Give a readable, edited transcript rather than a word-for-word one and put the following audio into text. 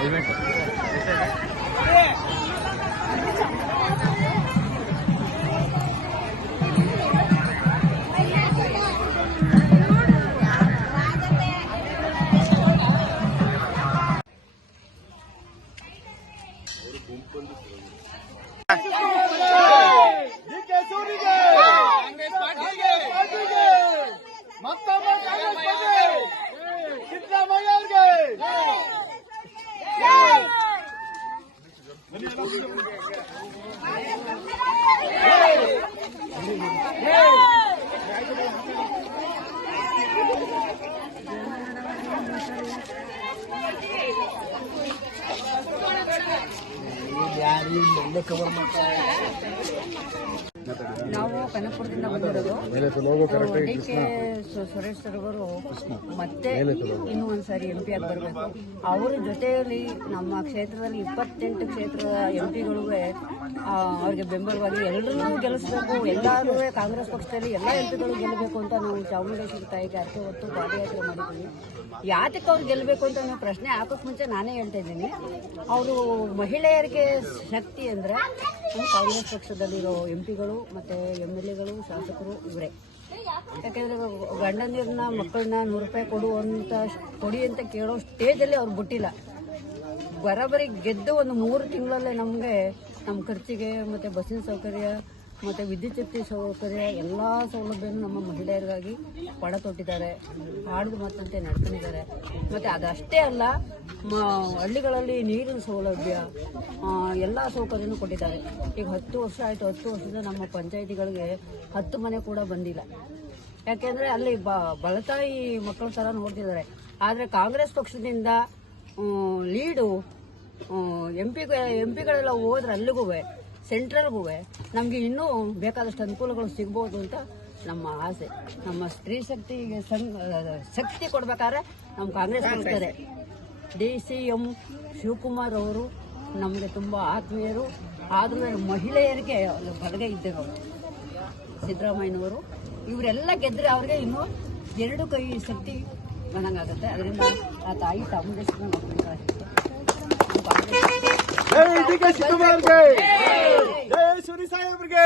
Helmet ನಾವು ಕನಕಪುರದಿಂದ ಬಂದಿರೋದು. D K Suresh sir ಅವರು ಮತ್ತೆ ಇನ್ನೂ ಒಂದ್ಸಾರಿ MP ಆಗಿ ಬರಬೇಕು. ಅವರ ಜೊತೆಯಲ್ಲಿ ನಮ್ಮ ಕ್ಷೇತ್ರದಲ್ಲಿ 28 ಕ್ಷೇತ್ರದ MP ಗಳಿಗೆ ಅವ್ರಿಗೆ ಬೆಂಬಲವಾಗಿ ಎಲ್ಲರೂ ಗೆಲ್ಲಿಸಬೇಕು. ಎಲ್ಲರೂ ಕಾಂಗ್ರೆಸ್ ಪಕ್ಷದಲ್ಲಿ ಎಲ್ಲ MP ಗಳು ಗೆಲ್ಲಬೇಕು ಅಂತ ನಾವು ಚಾಮುಂಡೇಶ್ವರಿ ತಾಯಿಗೆ ಅರ್ಕೆ ಹೊತ್ತು ಪಾದಯಾತ್ರೆ ಮಾಡಿದ್ದೀವಿ. ಯಾತಕ್ಕೆ ಅವ್ರು ಗೆಲ್ಲಬೇಕು ಅಂತ ನಾವು ಪ್ರಶ್ನೆ ಹಾಕೋಕ್ ಮುಂಚೆ ನಾನೇ ಹೇಳ್ತಾ ಇದ್ದೀನಿ, ಅವರು ಮಹಿಳೆಯರಿಗೆ ಶಕ್ತಿ ಅಂದ್ರೆ ಕಾಂಗ್ರೆಸ್ ಪಕ್ಷದಲ್ಲಿರೋ MP ಗಳು ಮತ್ತೆ MLAಗಳು ಶಾಸಕರು ಇವರೇ. ಯಾಕೆಂದ್ರೆ ಗಂಡಂದಿರನ್ನ ಮಕ್ಕಳನ್ನ 100 ರೂಪಾಯಿ ಕೊಡಿ ಅಂತ ಕೇಳೋ ಸ್ಟೇಜಲ್ಲಿ ಅವ್ರು ಬಿಟ್ಟಿಲ್ಲ. ಬರೋಬ್ಬರಿ ಗೆದ್ದು ಒಂದು 3 ತಿಂಗಳಲ್ಲೇ ನಮಗೆ ನಮ್ಮ ಖರ್ಚಿಗೆ ಮತ್ತೆ ಬಸ್ಸಿನ ಸೌಕರ್ಯ ಮತ್ತೆ ವಿದ್ಯುತ್ ಶಕ್ತಿ ಸೌಕರ್ಯ ಎಲ್ಲ ಸೌಲಭ್ಯನೂ ನಮ್ಮ ಮಹಿಳೆಯರಿಗಾಗಿ ಪಡ ತೊಟ್ಟಿದ್ದಾರೆ. ಹಾಡಿದ ಮಾತಂತೆ ನಡ್ಕೊಂಡಿದ್ದಾರೆ. ಮತ್ತೆ ಅದಷ್ಟೇ ಅಲ್ಲ, ಹಳ್ಳಿಗಳಲ್ಲಿ ನೀರಿನ ಸೌಲಭ್ಯ ಎಲ್ಲ ಸೌಕರ್ಯನೂ ಕೊಟ್ಟಿದ್ದಾರೆ. ಈಗ 10 ವರ್ಷ ಆಯಿತು. 10 ವರ್ಷದಿಂದ ನಮ್ಮ ಪಂಚಾಯಿತಿಗಳಿಗೆ 10 ಮನೆ ಕೂಡ ಬಂದಿಲ್ಲ. ಯಾಕೆಂದರೆ ಅಲ್ಲಿ ಬಲತಾಯಿ ಮಕ್ಕಳ ಥರ ನೋಡ್ತಿದ್ದಾರೆ. ಆದರೆ ಕಾಂಗ್ರೆಸ್ ಪಕ್ಷದಿಂದ ಲೀಡು MP ಗಳೆಲ್ಲ ಹೋದ್ರೆ ಅಲ್ಲಿಗೂ ಸೆಂಟ್ರಲ್ಗೂ ನಮಗೆ ಇನ್ನೂ ಬೇಕಾದಷ್ಟು ಅನುಕೂಲಗಳು ಸಿಗ್ಬೋದು ಅಂತ ನಮ್ಮ ಆಸೆ. ನಮ್ಮ ಸ್ತ್ರೀ ಶಕ್ತಿಗೆ ಶಕ್ತಿ ಕೊಡ್ಬೇಕಾದ್ರೆ ನಮ್ಮ ಕಾಂಗ್ರೆಸ್ ಪಕ್ಷದವರೇ. DCM ಶಿವಕುಮಾರ್ ಅವರು ನಮಗೆ ತುಂಬ ಆತ್ಮೀಯರು. ಆದರೂ ಮಹಿಳೆಯರಿಗೆ ಬಲಗೈ ಇದ್ದರು. ಸಿದ್ದರಾಮಯ್ಯನವರು ಇವರೆಲ್ಲ ಗೆದ್ದರೆ ಅವ್ರಿಗೆ ಇನ್ನೂ 2 ಕೈ ಶಕ್ತಿ ಬಂದಂಗಾಗುತ್ತೆ. ಅದರಿಂದ ಆ ತಾಯಿ ಚಾಮುಂಡೇಶ್ವರಿ ಜೈ ಡಿ ಕೆ ಶಿವಕುಮಾರ್ಗೆ, ಜೈ ಸುರಿ ಸಾಹೇಬ್ರಿಗೆ.